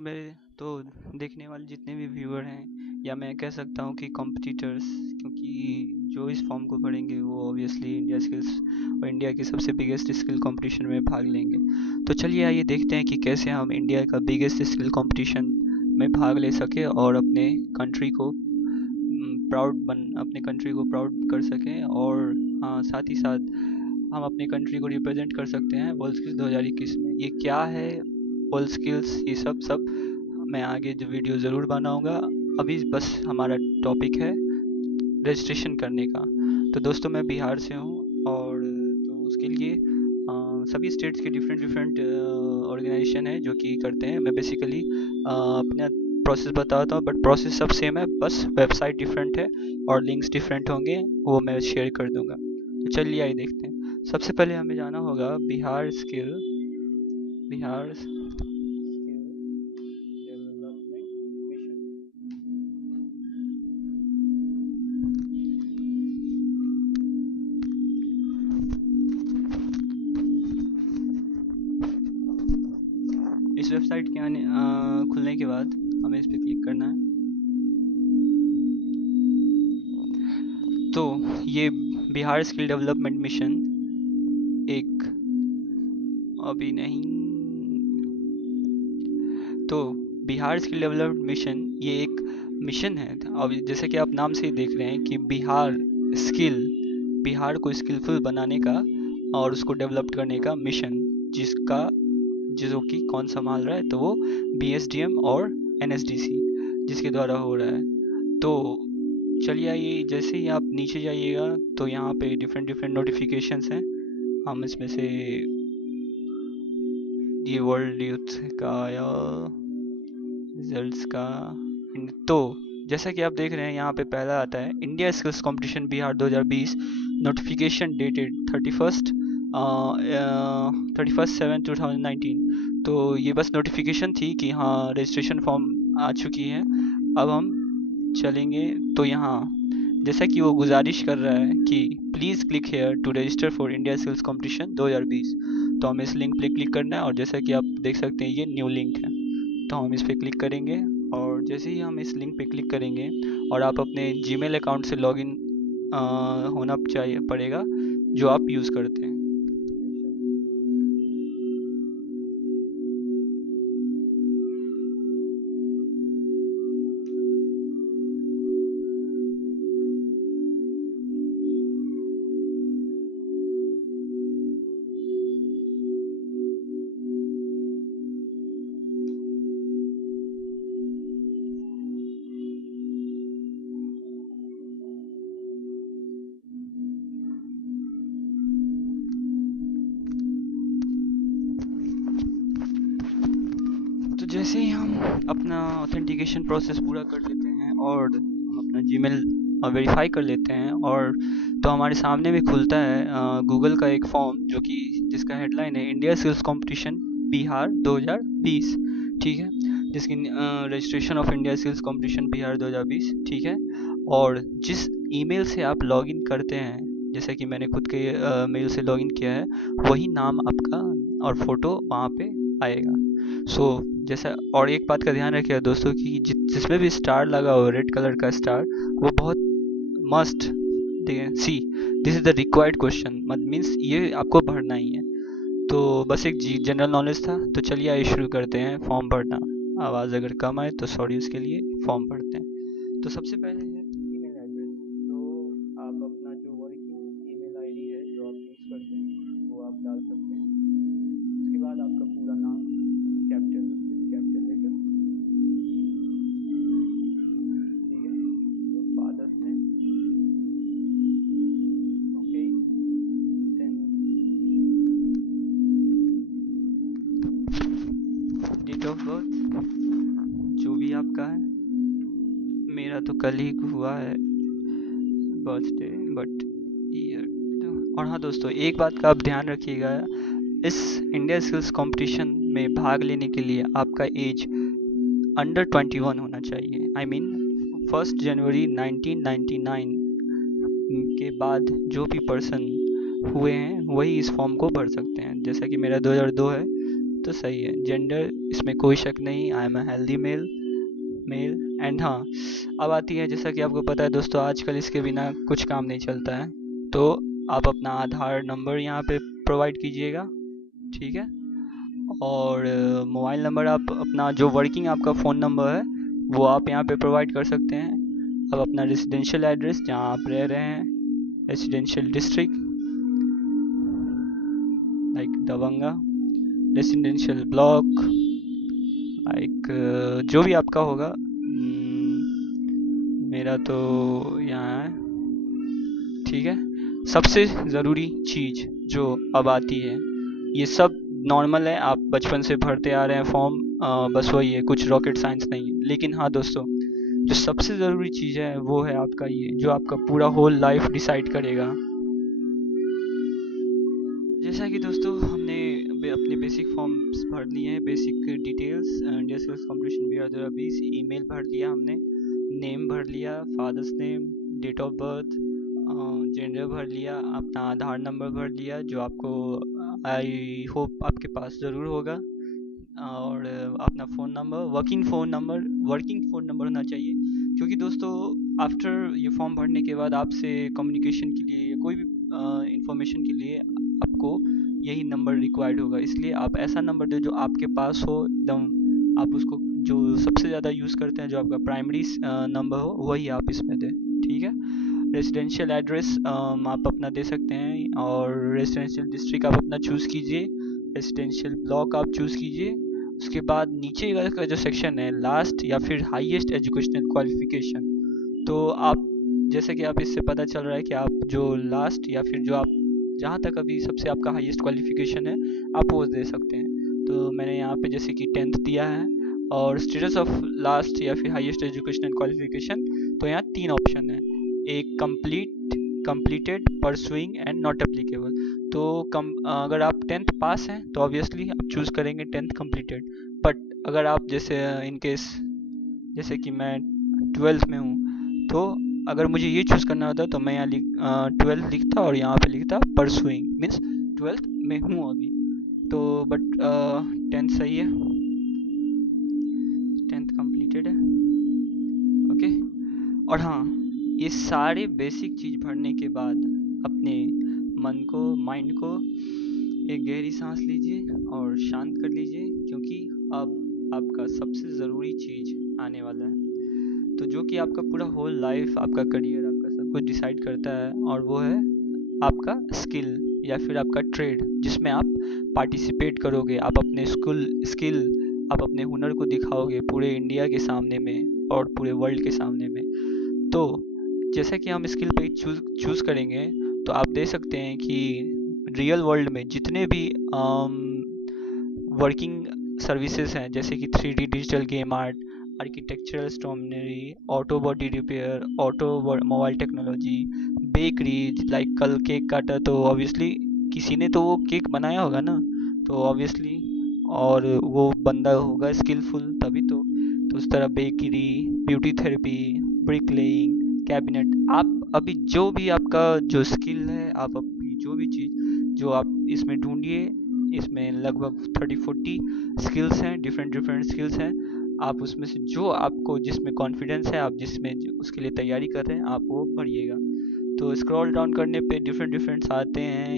मेरे तो देखने वाले जितने भी व्यूअर हैं या मैं कह सकता हूँ कि कॉम्पिटिटर्स, क्योंकि जो इस फॉर्म को पढ़ेंगे वो ऑब्वियसली इंडिया स्किल्स और इंडिया के सबसे बिगेस्ट स्किल कंपटीशन में भाग लेंगे। तो चलिए आइए देखते हैं कि कैसे हम इंडिया का बिगेस्ट स्किल कंपटीशन में भाग ले सके और अपने कंट्री को अपने कंट्री को प्राउड कर सकें। और हाँ, साथ ही साथ हम अपने कंट्री को रिप्रेजेंट कर सकते हैं वर्ल्ड स्किल्स 2021 में। ये क्या है वर्ल्ड स्किल्स, ये सब मैं आगे जो वीडियो ज़रूर बनाऊंगा। अभी बस हमारा टॉपिक है रजिस्ट्रेशन करने का। तो दोस्तों मैं बिहार से हूँ और तो उसके लिए सभी स्टेट्स के डिफरेंट डिफरेंट ऑर्गेनाइजेशन है जो कि करते हैं। मैं बेसिकली अपना प्रोसेस बताता हूँ, बट प्रोसेस सब सेम है, बस वेबसाइट डिफरेंट है और लिंक्स डिफरेंट होंगे, वो मैं शेयर कर दूंगा। तो चलिए आइए देखते हैं। सबसे पहले हमें जाना होगा बिहार स्किल डेवलपमेंट मिशन। इस वेबसाइट के खुलने के बाद हमें इस पर क्लिक करना है। तो ये बिहार स्किल डेवलपमेंट मिशन एक अभी नहीं तो बिहार स्किल डेवलपमेंट मिशन ये एक मिशन है। अब जैसे कि आप नाम से ही देख रहे हैं कि स्किल बिहार को स्किलफुल बनाने का और उसको डेवलप करने का मिशन, जिसका जो कि कौन संभाल रहा है, तो वो बीएसडीएम और एनएसडीसी जिसके द्वारा हो रहा है। तो चलिए आइए, जैसे ही आप नीचे जाइएगा तो यहाँ पे डिफरेंट डिफरेंट नोटिफिकेशंस हैं। हम इसमें से ये वर्ल्ड यूथ का या रिजल्ट्स का, तो जैसा कि आप देख रहे हैं यहाँ पे पहला आता है India skills competition Bihar 2020, notification dated 31/7/2019। तो ये बस नोटिफिकेशन थी कि हाँ रजिस्ट्रेशन फॉर्म आ चुकी है। अब हम चलेंगे तो यहाँ जैसा कि वो गुजारिश कर रहा है कि please click here to register for India skills competition 2020। तो हमें इस लिंक पे क्लिक करना है और जैसा कि आप देख सकते हैं ये न्यू लिंक है। तो हम इस पर क्लिक करेंगे और जैसे ही हम इस लिंक पे क्लिक करेंगे और आप अपने जीमेल अकाउंट से लॉगिन होना चाहिए पड़ेगा जो आप यूज़ करते हैं। तो जैसे ही हम अपना ऑथेंटिकेशन प्रोसेस पूरा कर लेते हैं और हम अपना जीमेल वेरीफाई कर लेते हैं, और तो हमारे सामने भी खुलता है गूगल का एक फॉर्म जो कि जिसका हेडलाइन है इंडिया स्किल्स कंपटीशन बिहार 2020। ठीक है, जिसकी registration of India skills competition Bihar 2020। ठीक है, और जिस ईमेल से आप लॉगिन करते हैं, जैसे कि मैंने खुद के मेल से लॉगिन किया है, वही नाम आपका और फोटो वहाँ पे आएगा। सो जैसा, और एक बात का ध्यान रखिएगा दोस्तों कि जिसमें भी स्टार लगा हो, रेड कलर का स्टार, वो बहुत must see this is the required question, मत मीन्स ये आपको भरना ही है। तो बस एक जी जनरल नॉलेज था। तो चलिए आइए शुरू करते हैं फॉर्म भरना। आवाज़ अगर कम आए तो सॉरी उसके लिए। फॉर्म भरते हैं। तो सबसे पहले है ईमेल एड्रेस। तो आप अपना जो वर्किंग ईमेल आईडी है जो आप यूज़ करते हैं वो आप डाल सकते हैं। उसके बाद आपका पूरा नाम कैपिटल विथ कैपिटल लेटर। ठीक है, जो father's name. Okay, then date of birth जो भी आपका है। मेरा तो कल ही हुआ है बर्थडे, बट ईयर। और हाँ दोस्तों, एक बात का आप ध्यान रखिएगा, इस इंडिया स्किल्स कंपटीशन में भाग लेने के लिए आपका एज अंडर 21 होना चाहिए। आई मीन 1 जनवरी 1999 के बाद जो भी पर्सन हुए हैं वही इस फॉर्म को भर सकते हैं। जैसा कि मेरा 2002 है, तो सही है। जेंडर इसमें कोई शक नहीं, I am a healthy male and हाँ, अब आती है, जैसा कि आपको पता है दोस्तों, आजकल इसके बिना कुछ काम नहीं चलता है। तो आप अपना आधार नंबर यहाँ पे प्रोवाइड कीजिएगा, ठीक है। और मोबाइल नंबर आप अपना जो वर्किंग आपका फ़ोन नंबर है वो आप यहाँ पे प्रोवाइड कर सकते हैं। अब अपना रेजिडेंशियल एड्रेस जहाँ आप रह रहे हैं, रेजिडेंशियल डिस्ट्रिक्ट लाइक दबंगा, रेजिडेंशियल ब्लॉक लाइक जो भी आपका होगा। मेरा तो यहाँ है, ठीक है। सबसे ज़रूरी चीज़ जो अब आती है, ये सब नॉर्मल है, आप बचपन से भरते आ रहे हैं फॉर्म, बस वही है, कुछ रॉकेट साइंस नहीं है। लेकिन हाँ दोस्तों, जो सबसे ज़रूरी चीज़ है वो है आपका ये, जो आपका पूरा होल लाइफ डिसाइड करेगा। जैसा कि दोस्तों हमने अपने बेसिक फॉर्म्स भर लिए हैं, basic details, India sales competition Bihar 2020, email भर लिया हमने, नेम भर लिया, father's name, date of birth, gender भर लिया, अपना आधार नंबर भर लिया जो आपको आई होप आपके पास ज़रूर होगा, और अपना phone number, working phone number होना चाहिए। क्योंकि दोस्तों आफ्टर ये फॉर्म भरने के बाद आपसे कम्युनिकेशन के लिए या कोई भी इंफॉर्मेशन के लिए आपको यही नंबर रिक्वायर्ड होगा। इसलिए आप ऐसा नंबर दो जो आपके पास हो एकदम, आप उसको जो सबसे ज़्यादा यूज़ करते हैं, जो आपका प्राइमरी नंबर हो वही आप इसमें दें, ठीक है। रेजिडेंशियल एड्रेस आप अपना दे सकते हैं, और रेजिडेंशियल डिस्ट्रिक्ट आप अपना चूज़ कीजिए, रेजिडेंशियल ब्लॉक आप चूज़ कीजिए। उसके बाद नीचे का जो सेक्शन है, लास्ट या फिर हाईएस्ट एजुकेशनल क्वालिफिकेशन, तो आप जैसे कि आप इससे पता चल रहा है कि आप जो लास्ट या फिर जो आप जहाँ तक अभी सबसे आपका हाईएस्ट क्वालिफिकेशन है आप वो दे सकते हैं। तो मैंने यहाँ पे जैसे कि 10th दिया है, और स्टेटस ऑफ लास्ट या फिर हाईएस्ट एजुकेशनल क्वालिफिकेशन, तो यहाँ 3 ऑप्शन है, एक completed, pursuing and not applicable. तो अगर आप 10th पास हैं तो ऑब्वियसली आप चूज़ करेंगे 10th कंप्लीटेड। बट अगर आप जैसे इन केस जैसे कि मैं 12th में हूँ, तो अगर मुझे ये चूज़ करना होता तो मैं यहाँ 12th लिखता और यहाँ पे लिखता परसुइंग, मीन्स 12th में हूँ अभी। तो बट 10th सही है, 10th कंप्लीटेड है, ओके। और हाँ, ये सारे बेसिक चीज़ भरने के बाद अपने माइंड को एक गहरी सांस लीजिए और शांत कर लीजिए, क्योंकि अब आपका सबसे ज़रूरी चीज़ आने वाला है, तो जो कि आपका पूरा होल लाइफ, आपका करियर, आपका सब कुछ डिसाइड करता है, और वो है आपका स्किल या फिर आपका ट्रेड, जिसमें आप पार्टिसिपेट करोगे, आप अपने स्किल, आप अपने हुनर को दिखाओगे पूरे इंडिया के सामने में और पूरे वर्ल्ड के सामने में। तो जैसा कि हम स्किल पे चूज़ करेंगे, तो आप देख सकते हैं कि रियल वर्ल्ड में जितने भी वर्किंग सर्विसेज हैं, जैसे कि 3D digital game art, architectural stonery, auto body repair, automobile technology, bakery, like कल केक काटा तो ऑब्वियसली किसी ने तो वो केक बनाया होगा ना, तो ऑब्वियसली, और वो बंदा होगा स्किलफुल तभी तो उस तरह bakery, beauty therapy, brick laying, cabinet, आप अभी जो भी आपका जो स्किल है, आप अभी जो भी चीज़ जो आप इसमें ढूंढिए, इसमें लगभग 30-40 स्किल्स हैं, डिफरेंट स्किल्स हैं। आप उसमें से जो आपको जिसमें कॉन्फिडेंस है, आप जिसमें उसके लिए तैयारी कर रहे हैं, आप वो भरिएगा। तो स्क्रॉल डाउन करने पे डिफरेंट्स आते हैं,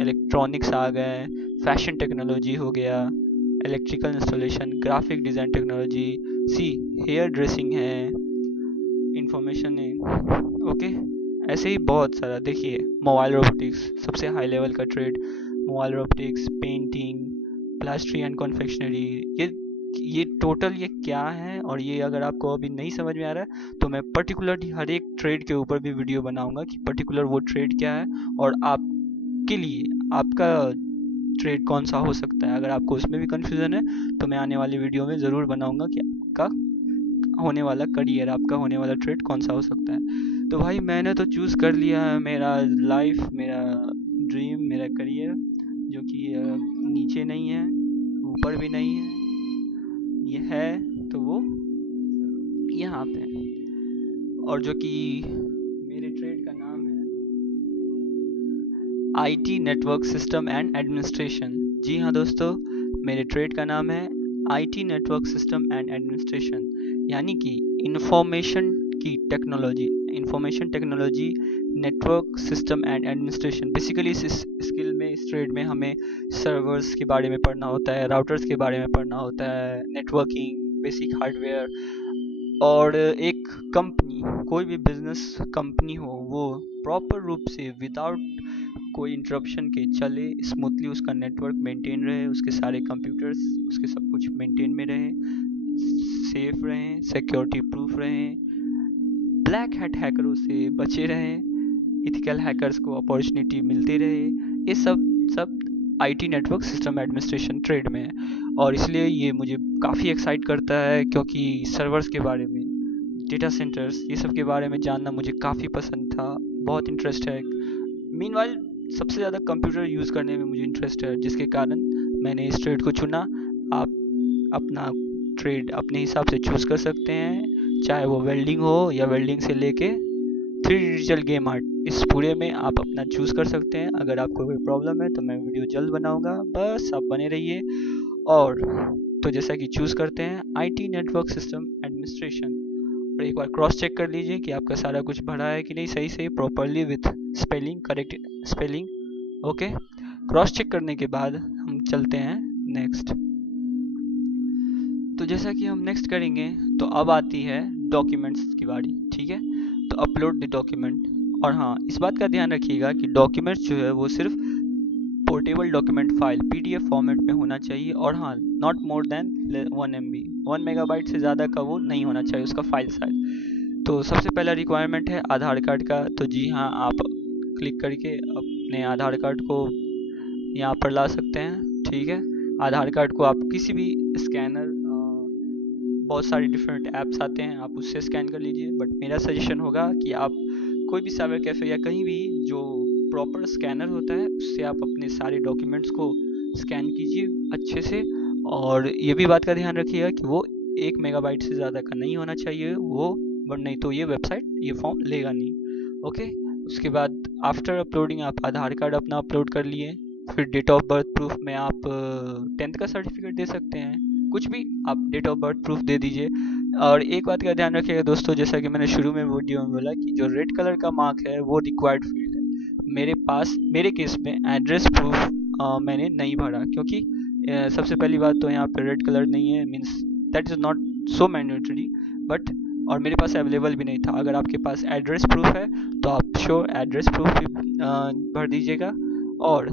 इलेक्ट्रॉनिक्स आ गए, फैशन टेक्नोलॉजी हो गया, electrical installation, graphic design technology, hairdressing है, इंफॉर्मेशन है, ओके। ऐसे ही बहुत सारा, देखिए मोबाइल रोबोटिक्स सबसे हाई लेवल का trade, mobile robotics, painting, pastry and confectionery, ये टोटल ये क्या है, और ये अगर आपको अभी नहीं समझ में आ रहा है तो मैं पर्टिकुलरली हर एक ट्रेड के ऊपर भी वीडियो बनाऊंगा कि पर्टिकुलर वो ट्रेड क्या है, और आपके लिए आपका ट्रेड कौन सा हो सकता है। अगर आपको उसमें भी कन्फ्यूज़न है तो मैं आने वाली वीडियो में ज़रूर बनाऊंगा कि आपका होने वाला करियर, आपका होने वाला ट्रेड कौन सा हो सकता है। तो भाई मैंने तो चूज़ कर लिया है मेरा लाइफ, मेरा ड्रीम, मेरा करियर, जो कि नीचे नहीं है, ऊपर भी नहीं है, ये है तो वो यहाँ पे है, और जो कि मेरे ट्रेड का नाम है IT network system and administration. जी हाँ दोस्तों, मेरे ट्रेड का नाम है IT network system and administration, यानी कि इंफॉर्मेशन की technology, information technology, network system and administration. Basically इस स्किल में, इस ट्रेड में हमें सर्वर्स के बारे में पढ़ना होता है, राउटर्स के बारे में पढ़ना होता है, नेटवर्किंग, बेसिक हार्डवेयर, और एक कंपनी, कोई भी बिजनेस कंपनी हो, वो प्रॉपर रूप से विदाउट कोई इंटरप्शन के चले, स्मूथली उसका नेटवर्क मेंटेन रहे, उसके सारे कंप्यूटर्स, उसके सब कुछ मेंटेन में रहे, सेफ रहें, सिक्योरिटी प्रूफ रहें, ब्लैक हैट हैकरों से बचे रहें, इथिकल हैकर्स को अपॉर्चुनिटी मिलती रहे। ये सब IT network system administration trade में है, और इसलिए ये मुझे काफ़ी एक्साइट करता है, क्योंकि सर्वर्स के बारे में, डेटा सेंटर्स, ये सब के बारे में जानना मुझे काफ़ी पसंद था, बहुत इंटरेस्ट है। मीनवाइल सबसे ज़्यादा कंप्यूटर यूज़ करने में मुझे इंटरेस्ट है, जिसके कारण मैंने इस ट्रेड को चुना। आप अपना ट्रेड अपने हिसाब से चूज़ कर सकते हैं, चाहे वो वेल्डिंग हो या वेल्डिंग से लेके 3D डिजिटल गेम आर्ट, इस पूरे में आप अपना चूज़ कर सकते हैं। अगर आपको कोई प्रॉब्लम है तो मैं वीडियो जल्द बनाऊंगा, बस आप बने रहिए। और तो जैसा कि चूज़ करते हैं आईटी नेटवर्क सिस्टम एडमिनिस्ट्रेशन, और एक बार क्रॉस चेक कर लीजिए कि आपका सारा कुछ भरा है कि नहीं, सही से, properly, with spelling, correct spelling. Okay, cross check करने के बाद हम चलते हैं नेक्स्ट। तो जैसा कि हम नेक्स्ट करेंगे, तो अब आती है डॉक्यूमेंट्स की बारी, ठीक है। तो अपलोड द डॉक्यूमेंट, और हाँ, इस बात का ध्यान रखिएगा कि डॉक्यूमेंट्स जो है वो सिर्फ portable document file PDF format में होना चाहिए, और हाँ, not more than 1 MB, 1 megabyte से ज़्यादा का वो नहीं होना चाहिए उसका फाइल साइज। तो सबसे पहला रिक्वायरमेंट है आधार कार्ड का। तो जी हाँ, आप क्लिक करके अपने आधार कार्ड को यहाँ पर ला सकते हैं, ठीक है। आधार कार्ड को आप किसी भी स्कैनर, बहुत सारे डिफरेंट ऐप्स आते हैं, आप उससे स्कैन कर लीजिए, बट मेरा सजेशन होगा कि आप कोई भी साइबर कैफ़े या कहीं भी जो प्रॉपर स्कैनर होता है, उससे आप अपने सारे डॉक्यूमेंट्स को स्कैन कीजिए अच्छे से। और ये भी बात का ध्यान रखिएगा कि वो 1 मेगाबाइट से ज़्यादा का नहीं होना चाहिए वो, बट नहीं तो ये वेबसाइट ये फॉर्म लेगा नहीं। ओके, उसके बाद आफ्टर अपलोडिंग आप आधार कार्ड अपना अपलोड कर लिए, फिर डेट ऑफ बर्थ प्रूफ में आप 10th का सर्टिफिकेट दे सकते हैं, कुछ भी आप डेट ऑफ बर्थ प्रूफ दे दीजिए। और एक बात का ध्यान रखिएगा दोस्तों, जैसा कि मैंने शुरू में वीडियो में बोला कि जो रेड कलर का मार्क है वो रिक्वायर्ड फील्ड है। मेरे केस में एड्रेस प्रूफ मैंने नहीं भरा, क्योंकि सबसे पहली बात तो यहाँ पे रेड कलर नहीं है, means that is not so mandatory, but और मेरे पास अवेलेबल भी नहीं था। अगर आपके पास एड्रेस प्रूफ है तो आप श्योर एड्रेस प्रूफ भी भर दीजिएगा। और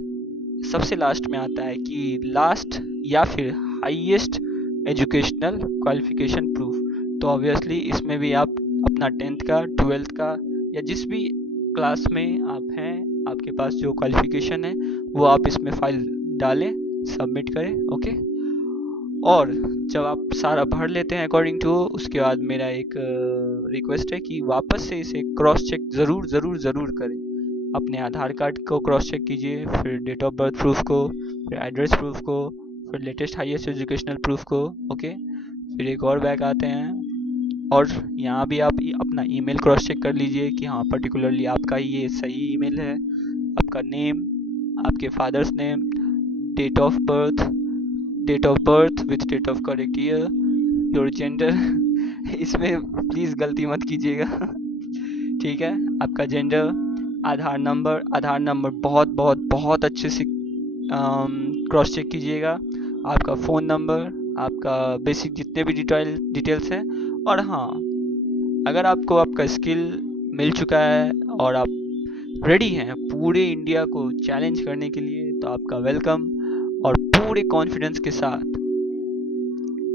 सबसे लास्ट में आता है कि लास्ट या फिर हाईएस्ट एजुकेशनल क्वालिफिकेशन प्रूफ। तो ऑब्वियसली इसमें भी आप अपना 10th का, 12th का, या जिस भी क्लास में आप हैं, आपके पास जो क्वालिफिकेशन है वो आप इसमें फाइल डालें, सबमिट करें। ओके, और जब आप सारा भर लेते हैं अकॉर्डिंग टू, उसके बाद मेरा एक रिक्वेस्ट है कि वापस से इसे क्रॉस चेक ज़रूर करें। अपने आधार कार्ड को क्रॉस चेक कीजिए, फिर डेट ऑफ बर्थ प्रूफ को, फिर एड्रेस प्रूफ को, फिर लेटेस्ट हाईएस्ट एजुकेशनल प्रूफ को। ओके, फिर एक और बैक आते हैं, और यहाँ भी आप अपना ईमेल क्रॉस चेक कर लीजिए कि हाँ पर्टिकुलरली आपका ये सही ईमेल है, आपका नेम, आपके father's name, date of birth with date of correct year, your gender इसमें प्लीज़ गलती मत कीजिएगा ठीक है, आपका जेंडर, आधार नंबर बहुत बहुत बहुत अच्छे से क्रॉस चेक कीजिएगा, आपका फ़ोन नंबर, आपका बेसिक जितने भी डिटेल्स हैं। और हाँ, अगर आपको आपका स्किल मिल चुका है और आप रेडी हैं पूरे इंडिया को चैलेंज करने के लिए, तो आपका वेलकम। और पूरे कॉन्फिडेंस के साथ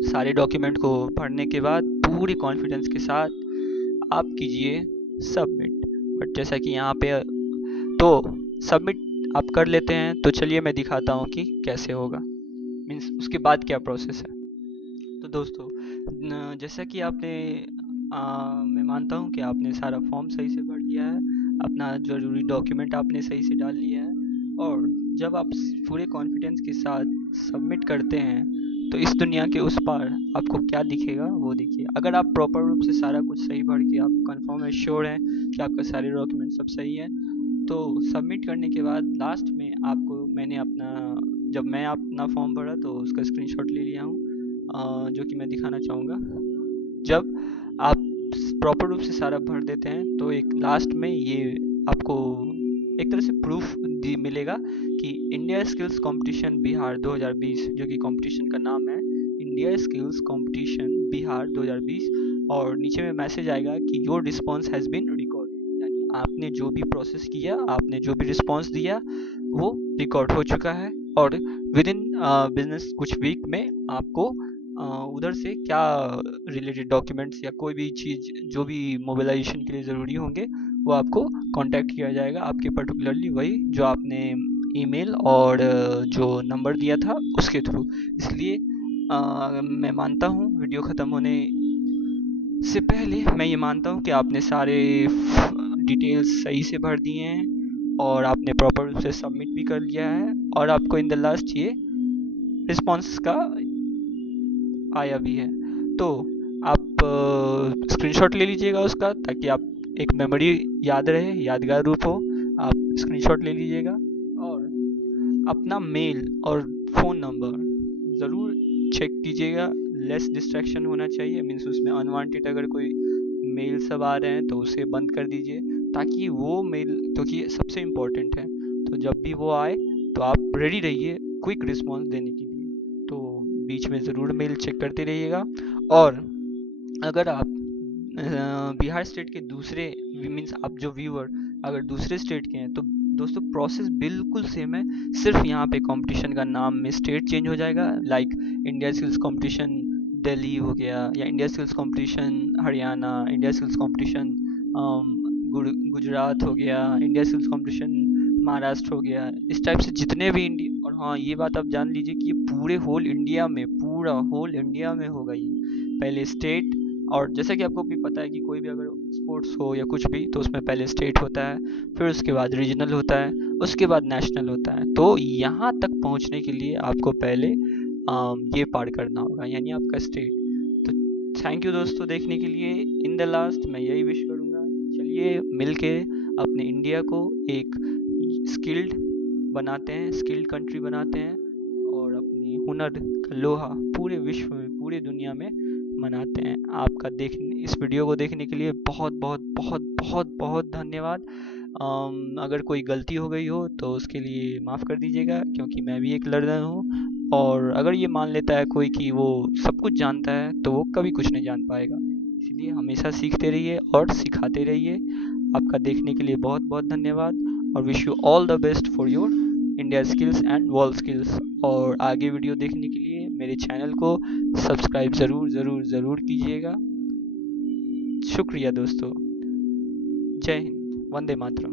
सारे डॉक्यूमेंट को भरने के बाद पूरे कॉन्फिडेंस के साथ आप कीजिए सबमिट। बट जैसा कि यहाँ पे तो सबमिट आप कर लेते हैं, तो चलिए मैं दिखाता हूँ कि कैसे होगा, मीन्स उसके बाद क्या प्रोसेस है। तो दोस्तों, जैसा कि आपने मैं मानता हूँ कि आपने सारा फॉर्म सही से भर लिया है, अपना ज़रूरी डॉक्यूमेंट आपने सही से डाल लिया है, और जब आप पूरे कॉन्फिडेंस के साथ सबमिट करते हैं तो इस दुनिया के उस पार आपको क्या दिखेगा वो देखिए। अगर आप प्रॉपर रूप से सारा कुछ सही भर के आप कंफर्म है, श्योर है कि आपका सारे डॉक्यूमेंट सब सही है, तो सबमिट करने के बाद लास्ट में आपको मैंने अपना जब मैं अपना फॉर्म भरा तो उसका स्क्रीनशॉट ले लिया हूँ, जो कि मैं दिखाना चाहूँगा। जब आप प्रॉपर रूप से सारा भर देते हैं तो एक लास्ट में ये आपको एक तरह से प्रूफ मिलेगा कि इंडिया स्किल्स कंपटीशन बिहार 2020, जो कि कंपटीशन का नाम है इंडिया स्किल्स कंपटीशन बिहार 2020, और नीचे में मैसेज आएगा कि your response has been recorded, यानी आपने जो भी प्रोसेस किया, आपने जो भी रिस्पॉन्स दिया वो रिकॉर्ड हो चुका है, और विद इन बिजनेस कुछ वीक में आपको उधर से क्या रिलेटेड डॉक्यूमेंट्स या कोई भी चीज़ जो भी मोबिलाइजेशन के लिए ज़रूरी होंगे वो आपको कांटेक्ट किया जाएगा, आपके पर्टिकुलरली वही जो आपने ईमेल और जो नंबर दिया था उसके थ्रू। इसलिए मैं मानता हूँ वीडियो ख़त्म होने से पहले मैं ये मानता हूँ कि आपने सारे डिटेल्स सही से भर दिए हैं और आपने प्रॉपर रूप से सबमिट भी कर लिया है, और आपको इन द लास्ट ये रिस्पॉन्स का आया भी है। तो आप स्क्रीनशॉट ले लीजिएगा उसका, ताकि आप एक मेमोरी याद रहे, यादगार रूप हो। आप स्क्रीनशॉट ले लीजिएगा और अपना मेल और फ़ोन नंबर ज़रूर चेक कीजिएगा। लेस डिस्ट्रैक्शन होना चाहिए, मीन्स उसमें अनवांटेड अगर कोई मेल सब आ रहे हैं तो उसे बंद कर दीजिए, ताकि वो मेल, क्योंकि सबसे इम्पोर्टेंट है, तो जब भी वो आए तो आप रेडी रहिए क्विक रिस्पॉन्स देने के लिए। तो बीच में ज़रूर मेल चेक करते रहिएगा। और अगर आप बिहार स्टेट के दूसरे, मीन्स आप जो व्यूअर अगर दूसरे स्टेट के हैं, तो दोस्तों प्रोसेस बिल्कुल सेम है, सिर्फ यहाँ पे कंपटीशन का नाम में स्टेट चेंज हो जाएगा। Like India skills competition Delhi हो गया, या India skills competition Haryana, India skills competition Gujarat हो गया, इंडिया स्किल्स कंपटीशन महाराष्ट्र हो गया। इस टाइप से जितने भी इंडिया, और हाँ ये बात आप जान लीजिए कि ये पूरे होल इंडिया में, पूरा होल इंडिया में होगा ये, पहले स्टेट, और जैसा कि आपको भी पता है कि कोई भी अगर स्पोर्ट्स हो या कुछ भी, तो उसमें पहले स्टेट होता है, फिर उसके बाद रीजनल होता है, उसके बाद नेशनल होता है। तो यहाँ तक पहुँचने के लिए आपको पहले ये पार करना होगा, यानी आपका स्टेट। तो थैंक यू दोस्तों देखने के लिए। इन द लास्ट मैं यही विश करूँगा, चलिए मिलके अपने इंडिया को एक स्किल्ड बनाते हैं, स्किल्ड कंट्री बनाते हैं, और अपनी हुनर का लोहा पूरे विश्व में, पूरी दुनिया में मनाते हैं। आपका इस वीडियो को देखने के लिए बहुत बहुत बहुत बहुत बहुत धन्यवाद। अगर कोई गलती हो गई हो तो उसके लिए माफ़ कर दीजिएगा, क्योंकि मैं भी एक लर्नर हूँ, और अगर ये मान लेता है कोई कि वो सब कुछ जानता है तो वो कभी कुछ नहीं जान पाएगा। इसलिए हमेशा सीखते रहिए और सिखाते रहिए। आपका देखने के लिए बहुत बहुत धन्यवाद, और wish you all the best for your India skills and world skills. और आगे वीडियो देखने के लिए मेरे चैनल को सब्सक्राइब ज़रूर ज़रूर ज़रूर कीजिएगा। शुक्रिया दोस्तों। जय हिंद, वंदे मातरम।